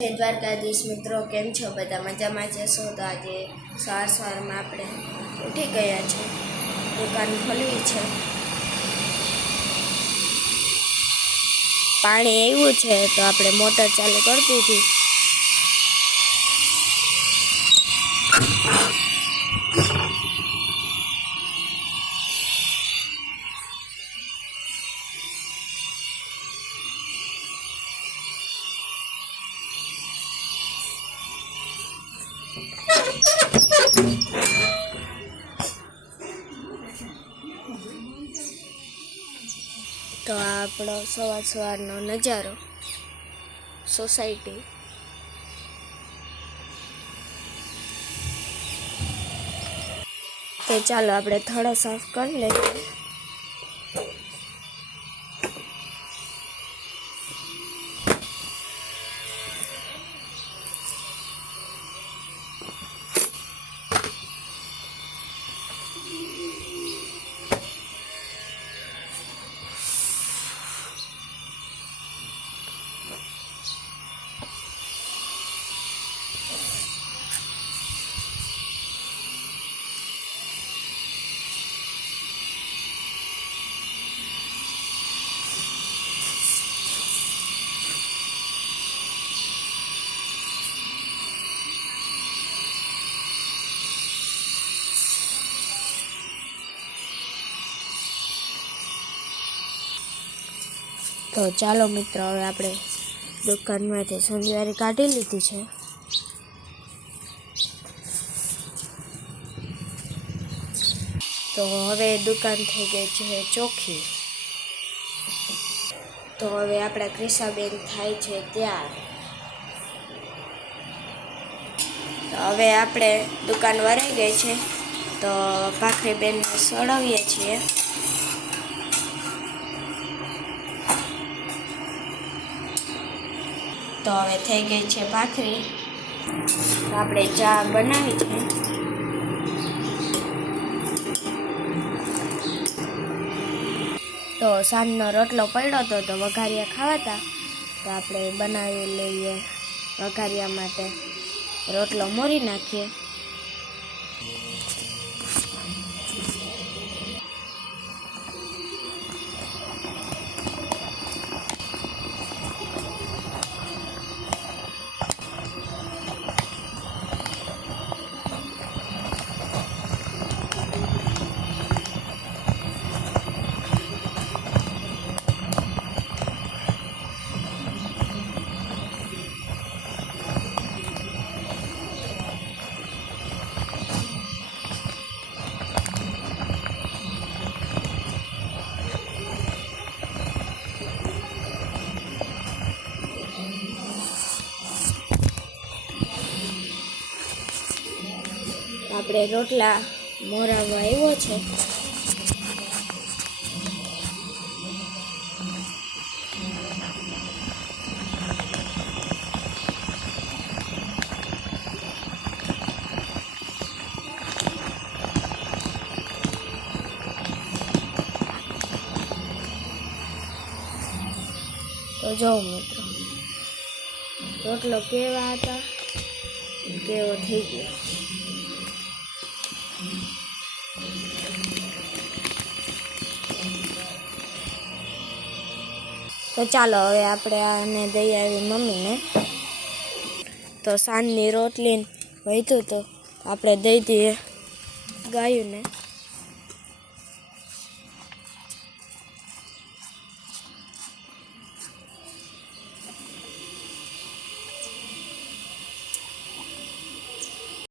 જય દ્વારકાધીશ મિત્રો, કેમ છો બધા? મજામાં જશો? તો આજે સવારમાં આપણે ઉઠી ગયા છે, દુકાન ખોલવી છે. પાણી આવ્યું છે તો આપણે મોટર ચાલુ કરી દીધી. તો આ આપણો સવારનો નજારો, સોસાયટી. તો ચાલો આપણે થડો સાફ કરી લઈએ. તો ચાલો મિત્રો, હવે આપણે દુકાનમાંથી સંજવારી કાઢી લીધી છે. તો હવે દુકાન થઈ ગઈ છે ચોખ્ખી. તો હવે આપણા ક્રિશાબેન થાય છે ત્યાર. તો હવે આપણે દુકાન વરાઈ ગઈ છે, તો ભાખરીબેનને સળવીએ છીએ. તો હવે થઈ ગઈ છે ભાખરી. આપણે ચા બનાવી છે. તો સાંજનો રોટલો પડ્યો હતો, તો વઘારિયા ખાવાતા, તો આપણે બનાવી લઈએ વઘારિયા માટે. રોટલો મોરી નાખીએ. આપણે રોટલા મોરાવા આવ્યો છે. તો જો મિત્રો, રોટલો કેવા હતા, કેવો થઈ ગયો. તો ચાલો હવે આપણે આને દઈ આવી મમ્મીને. તો સાંજની રોટલી વધ્યું તો આપણે દઈ દઈએ ગાયોને.